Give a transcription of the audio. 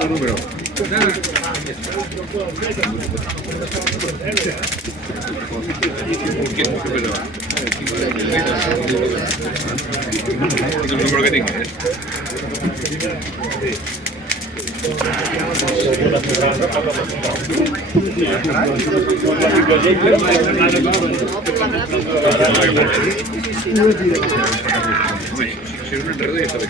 El número. El número que tinc, si és un enredo ja està bé.